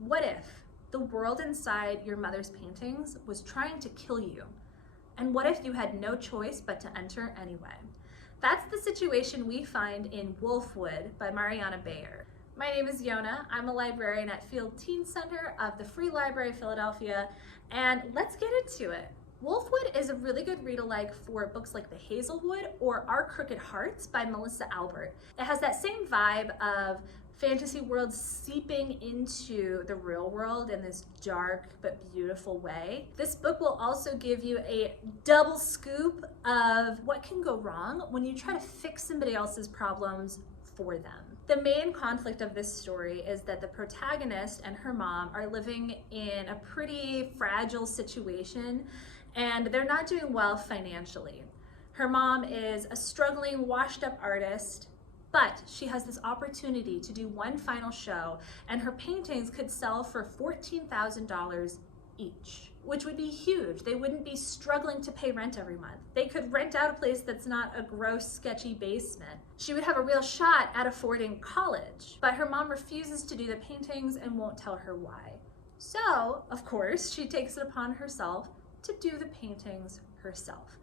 What if the world inside your mother's paintings was trying to kill you? And what if you had no choice but to enter anyway? That's the situation we find in Wolfwood by Marianna Baer. My name is Yona. I'm a librarian at Field Teen Center of the Free Library of Philadelphia, and let's get into it. Wolfwood is a really good read-alike for books like The Hazelwood or Our Crooked Hearts by Melissa Albert. It has that same vibe of fantasy world seeping into the real world in this dark but beautiful way. This book will also give you a double scoop of what can go wrong when you try to fix somebody else's problems for them. The main conflict of this story is that the protagonist and her mom are living in a pretty fragile situation, and they're not doing well financially. Her mom is a struggling, washed-up artist, but she has this opportunity to do one final show, and her paintings could sell for $14,000 each, which would be huge. They wouldn't be struggling to pay rent every month. They could rent out a place that's not a gross, sketchy basement. She would have a real shot at affording college, but her mom refuses to do the paintings and won't tell her why. So, of course, she takes it upon herself to do the paintings herself.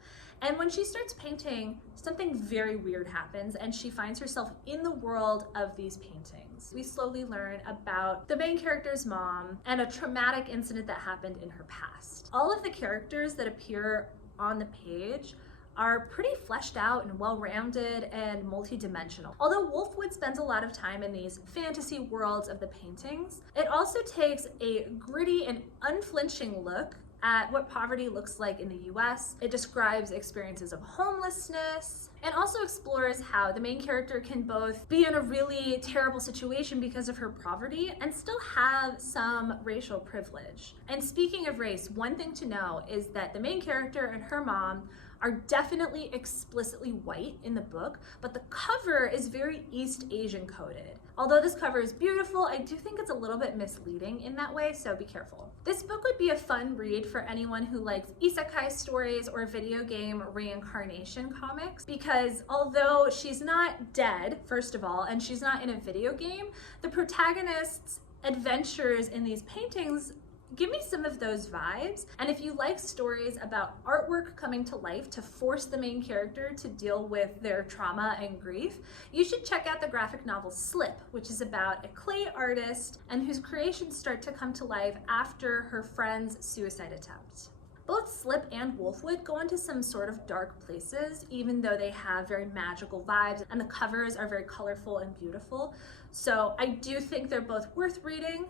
And when she starts painting, something very weird happens, and she finds herself in the world of these paintings. We slowly learn about the main character's mom and a traumatic incident that happened in her past. All of the characters that appear on the page are pretty fleshed out and well-rounded and multi-dimensional. Although Wolfwood spends a lot of time in these fantasy worlds of the paintings, it also takes a gritty and unflinching look at what poverty looks like in the US. It describes experiences of homelessness and also explores how the main character can both be in a really terrible situation because of her poverty and still have some racial privilege. And speaking of race, one thing to know is that the main character and her mom are definitely explicitly white in the book, but the cover is very East Asian coded. Although this cover is beautiful, I do think it's a little bit misleading in that way, so be careful. This book would be a fun read for anyone who likes isekai stories or video game reincarnation comics, because although she's not dead, first of all, and she's not in a video game, the protagonist's adventures in these paintings give me some of those vibes. And if you like stories about artwork coming to life to force the main character to deal with their trauma and grief, you should check out the graphic novel Slip, which is about a clay artist and whose creations start to come to life after her friend's suicide attempt. Both Slip and Wolfwood go into some sort of dark places, even though they have very magical vibes and the covers are very colorful and beautiful. So I do think they're both worth reading,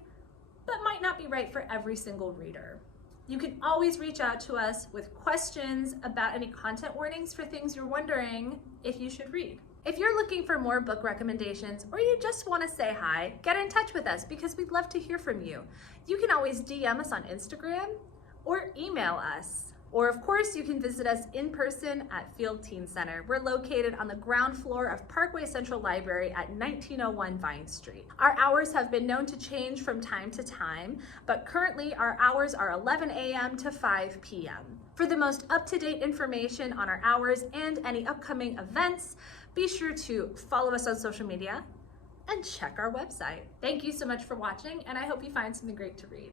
but might not be right for every single reader. You can always reach out to us with questions about any content warnings for things you're wondering if you should read. If you're looking for more book recommendations or you just want to say hi, get in touch with us because we'd love to hear from you. You can always DM us on Instagram or email us. Or of course, you can visit us in person at Field Teen Center. We're located on the ground floor of Parkway Central Library at 1901 Vine Street. Our hours have been known to change from time to time, but currently our hours are 11 a.m. to 5 p.m. For the most up-to-date information on our hours and any upcoming events, be sure to follow us on social media and check our website. Thank you so much for watching, and I hope you find something great to read.